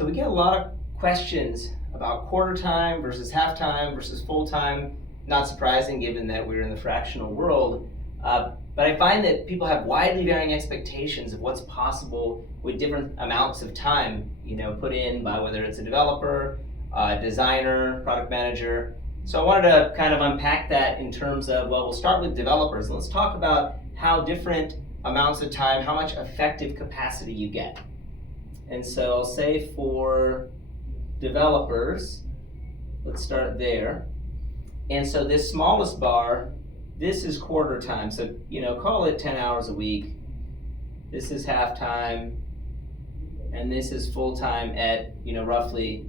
So we get a lot of questions about quarter time versus half time versus full time. Not surprising given that we're in the fractional world. But I find that people have widely varying expectations of what's possible with different amounts of time, put in by whether it's a developer, designer, product manager. So I wanted to kind of unpack that in terms of, well, we'll start with developers and let's talk about how different amounts of time, how much effective capacity you get. And so I'll say for developers, let's start there. And so this smallest bar, this is quarter time. So, call it 10 hours a week. This is half time. And this is full time at, roughly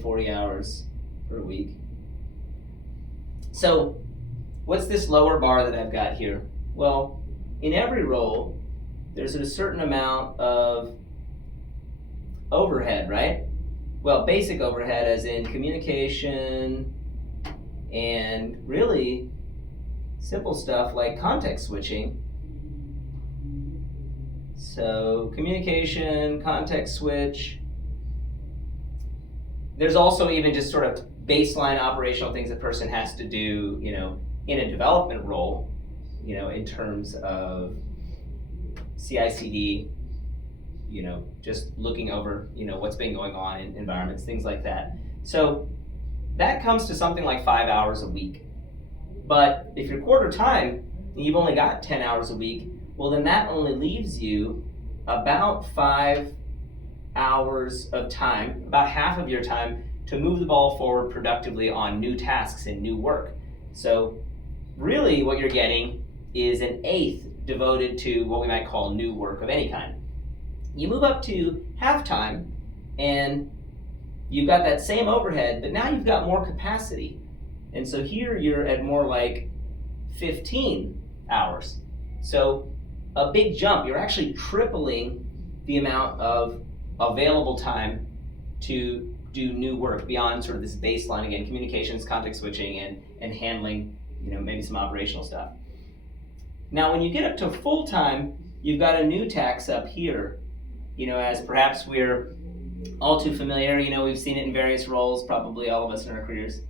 40 hours per week. So what's this lower bar that I've got here? Well, in every role, there's a certain amount of overhead, right? Well, basic overhead as in communication and really simple stuff like context switching. So communication, context switch. There's also even just sort of baseline operational things a person has to do, in a development role, in terms of CI/CD, just looking over, what's been going on in environments, things like that. So that comes to something like 5 hours a week. But if you're quarter time and you've only got 10 hours a week, well, then that only leaves you about 5 hours of time, about half of your time, to move the ball forward productively on new tasks and new work. So really what you're getting is an eighth devoted to what we might call new work of any kind. You move up to half time and you've got that same overhead, but now you've got more capacity. And so here you're at more like 15 hours. So a big jump. You're actually tripling the amount of available time to do new work beyond sort of this baseline, again, communications, context switching, and handling, maybe some operational stuff. Now, when you get up to full time, you've got a new tax up here, as perhaps we're all too familiar, we've seen it in various roles, probably all of us in our careers.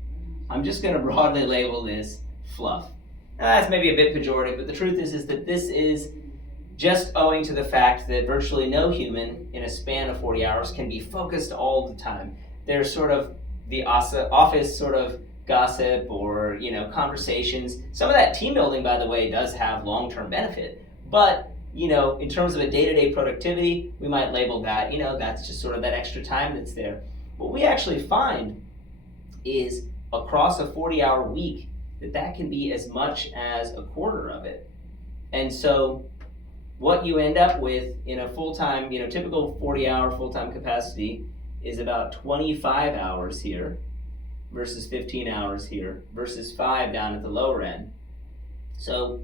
I'm just going to broadly label this fluff. Now, that's maybe a bit pejorative, but the truth is that this is just owing to the fact that virtually no human in a span of 40 hours can be focused all the time. There's sort of the office sort of gossip or, conversations. Some of that team building, by the way, does have long-term benefit. But, in terms of a day-to-day productivity, we might label that, that's just sort of that extra time that's there. What we actually find is across a 40-hour week that can be as much as a quarter of it. And so what you end up with in a full-time, typical 40-hour full-time capacity is about 25 hours here versus 15 hours here versus 5 down at the lower end. So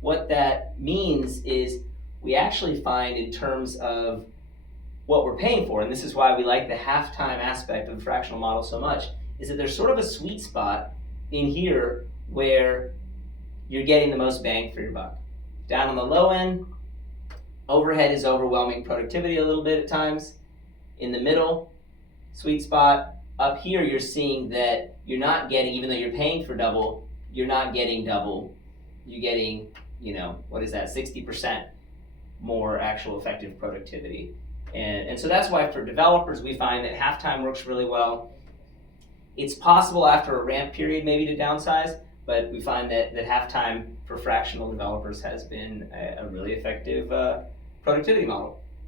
what that means is we actually find in terms of what we're paying for, and this is why we like the half-time aspect of the fractional model so much, is that there's sort of a sweet spot in here where you're getting the most bang for your buck. Down on the low end, overhead is overwhelming productivity a little bit at times. In the middle, sweet spot. Up here, you're seeing that you're not getting, even though you're paying for double, you're not getting double. You're getting, 60% more actual effective productivity. And so that's why for developers, we find that half-time works really well. It's possible after a ramp period maybe to downsize, but we find that half-time for fractional developers has been a really effective productivity model.